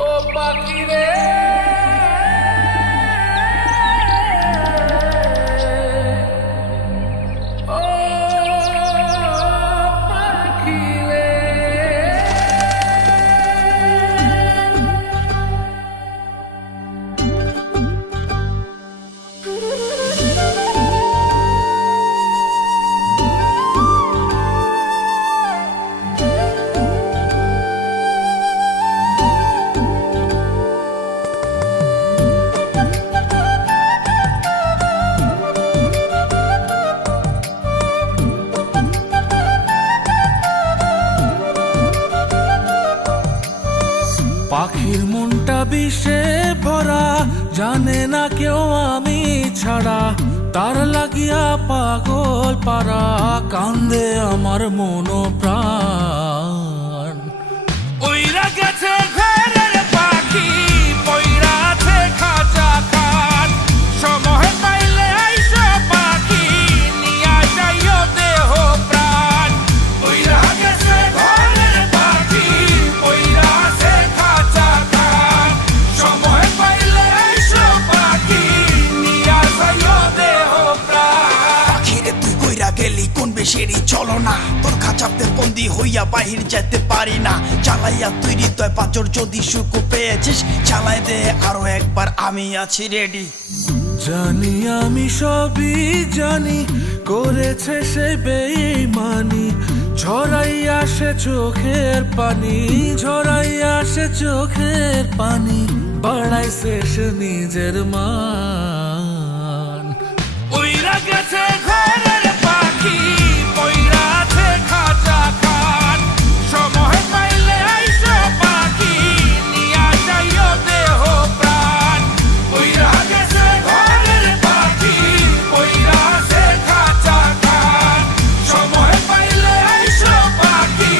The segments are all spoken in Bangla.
ও পাখি রে ও পাখি রে পাখির মনটা বিষে ভরা, জানে না কেউ আমি ছাড়া, তার লাগিয়া পাগল পারা, কান্দে আমার মন প্রাণ। উইরা গেছে ঘরের পাখি, পইরা আছে খাঁচা খান, সময় পাইলে আইসো পাখি, নিয়া যাইও দেহ প্রাণ। উইরা গেছে ঘরের পাখি, পইরা আছে খাঁচা খান, সময় পাইলে আইসো পাখি, নিয়া যাইও দেহ প্রাণ। পাখিরে তুই কইরা গেলি কোন বেশেরই চলো না, তোর খাঁচাতে বন্দি হইয়া বাহির যেতে পারি না। চালাইয়া তুই হৃদয় পাঁচর, যদি সুখ পেয়েছিস চালাই দে আরো একবার, আমি আছি রেডি। জানি আমি সবই জানি, করেছে সে বেঈমানি, ঝরাইয়া সে চোখের পানি, ঝরাইয়া সে চোখের পানি, বাড়াইছে সে নিজের মান। উইরা গেছে ঘরের পাখি, পইরা আছে খাঁচা খান, সময় পাইলে আইসো পাখি, নিয়া যাইও দেহ প্রাণ। উইরা গেছে ঘরের পাখি, পইরা আছে খাঁচা খান, সময় পাইলে আইসো পাখি,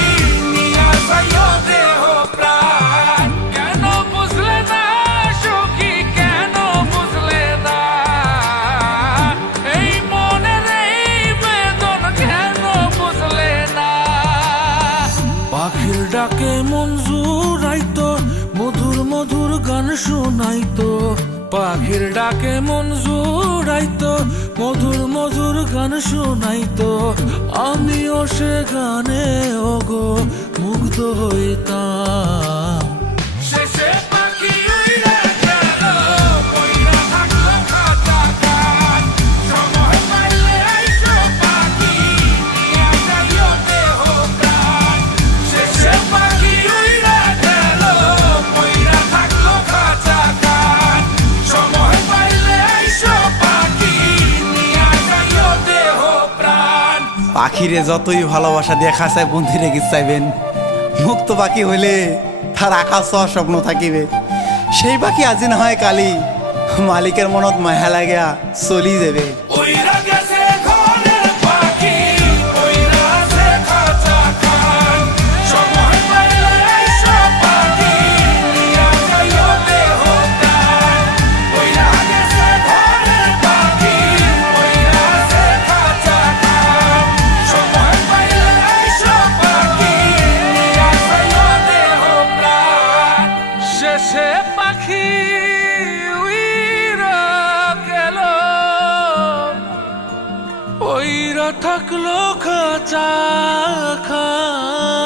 নিয়া যাইও দেহ প্রাণ। কেন বুঝলে না সখী, কেন বুঝলে না এই মনের এই বেদন, কেন বুঝলে না? পাখির ডাকে মন জুড়াইতো, মধুর মধুর গান শোনাইতো, পাখির ডাকে মন জুড়াইতো, মধুর মধুর গান শোনাইতো, আমিও সে গানে ওগো মুগ্ধ হইতাম। শেষে পাখি উইরা গেল, পইরা থাকলো খাঁচা খান, সময় পাইলে আইসো পাখি, নিয়া যাইও দেহ প্রাণ। শেষে পাখি উইরা গেল, পইরা থাকলো খাঁচা খান, সময় পাইলে আইসো পাখি, নিয়া যাইও দেহ প্রাণ। পাখিরে যতই ভালোবাসা দিয়ে খাঁচায় বন্দি রেখে চাইবেন, মুক্ত পাখি হইলে তার আকাশ হওয়ার স্বপ্ন থাকিবে। সেই পাখি আজি না হয় কালি, মালিকের মনত মায়া লাগিয়া চলি যাবে। উইরা গেছে ঘরের পাখি, পইরা আছে খাঁচা খান, সময় পাইলে আইসো পাখি, নিয়া যাইও দেহ প্রাণ। উইরা গেছে ঘরের পাখি, পইরা আছে খাঁচা খান, সময় পাইলে আইসো পাখি, নিয়া যাইও দেহ প্রাণ। শেষে পাখি উইরা গেল, পইরা থাকলো খাঁচা খান।